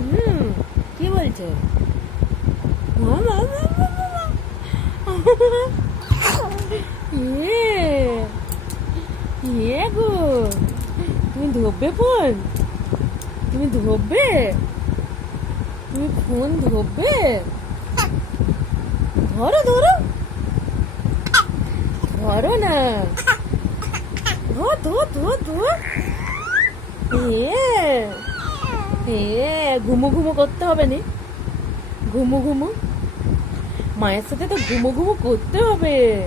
হুম, কি বলছে? মামা। ইয়ে ইয়ে গো, তুমি ধরবে ফোন? তুমি ধরবে তুমি ফোন ধরবে ধরো ধরো। ধরো না। ধর ধর ধর ধর এ এ, ঘুমু ঘুমু করতে হবে নি? ঘুমু ঘুমু? মায়ের সাথে তো ঘুমু ঘুমু করতে হবে।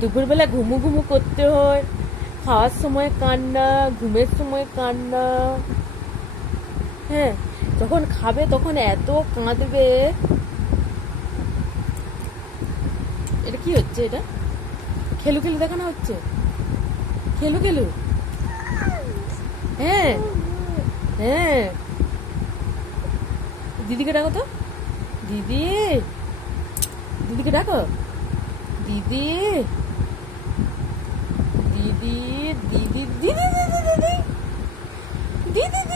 দুপুরবেলা ঘুমু ঘুমু করতে হয়। খাওয়ার সময় কান্না, ঘুমের সময় কান্না। হ্যাঁ যখন খাবে তখন এত কাঁদবে। এটা কি হচ্ছে এটা? খেলু খেলু দেখানো হচ্ছে। খেলু খেলু। হ্যাঁ। হ্যাঁ। দিদিকে ডাকো তো। দিদি। দিদিকে ডাকো। দিদি। দিদি দিদি দিদি দিদি দিদি দিদি। দিদি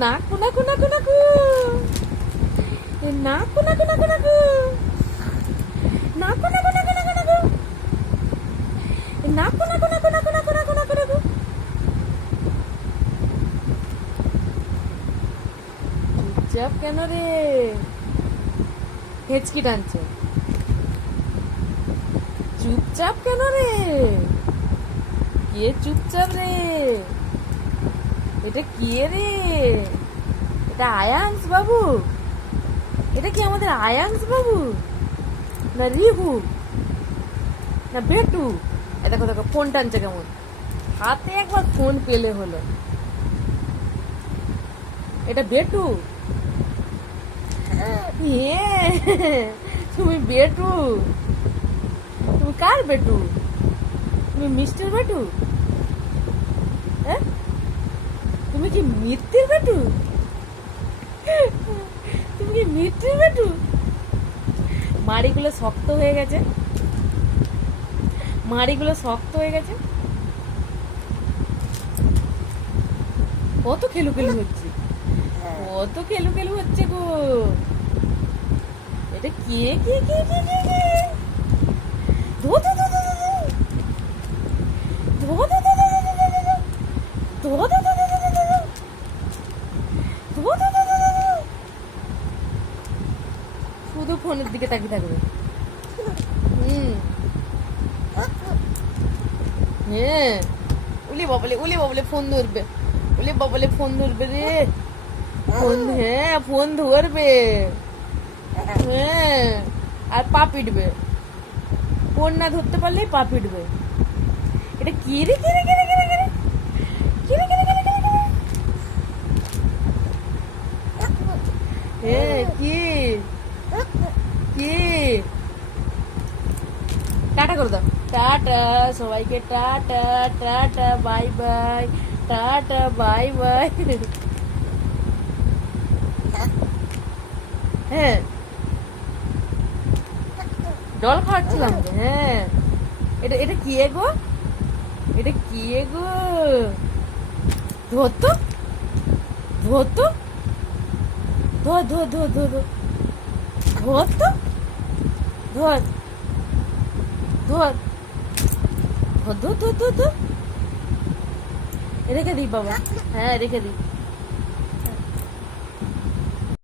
নাকু নাকু নাকু নাকু। নাকু নাকু নাকু নাকু নাকু নাকু নাকু নাকু নাকু এই নাকু নাকু নাকু নাকু নাকু নাকু নাকু নাকু চুপচাপ কেন রে? হেঁচকি টানছে। চুপচাপ কেন রে? কে চুপচাপ রে? এটা কে রে? এটা আয়াংস বাবু? এটা কি আমাদের আয়াংস বাবু? না রিহু? না বেটু? দেখো দেখো ফোন টানছে কেমন? হাতে একবার ফোন পেলে হলো। এটা বেটু? ইয়ে, তুমি বেটু। তুমি কার বেটু? তুমি মিস্টার বেটু? হ্যাঁ? তুমি কি মিত্তির বেটু? তুমি কি মিত্তির বেটু? মাড়িগুলো শক্ত হয়ে গেছে। মাড়িগুলো শক্ত হয়ে গেছে কত খেলু খেলু হচ্ছে কত খেলু খেলু হচ্ছে গো এটা কে কে কে কে কে কে ধো ধো ধো ধো ধো ধো ধো ধো ধো ধো শুধু ফোনের দিকে তাকিয়ে থাকবে হুম হ্যাঁ। উলি বাবলে উলি বাবলে ফোন ধরবে। উলি বাবলে ফোন ধরবে রে। ফোন হ্যাঁ ফোন ধরবে। হ্যাঁ আর পা পিটবে। ফোন না ধরতে পারলেই পা পিটবে। এটা কি রে কি রে কি রে কি রে কি রে? কি রে কি রে কি রে হ্যাঁ কি? কি? টাটা করে দাও। টাটা সবাইকে tata tata bye bye tata bye bye হ্যাঁ জল খাওয়াচ্ছিলাম তো, হ্যাঁ এটা এটা কি এ গো এটা কি এ গো ধর তো ধর তো ধর ধর ধর ধর ধর ধর তো ধর ধর ধো ধো ধো ধো রেখে দিই বাবা। হ্যাঁ রেখে দিই।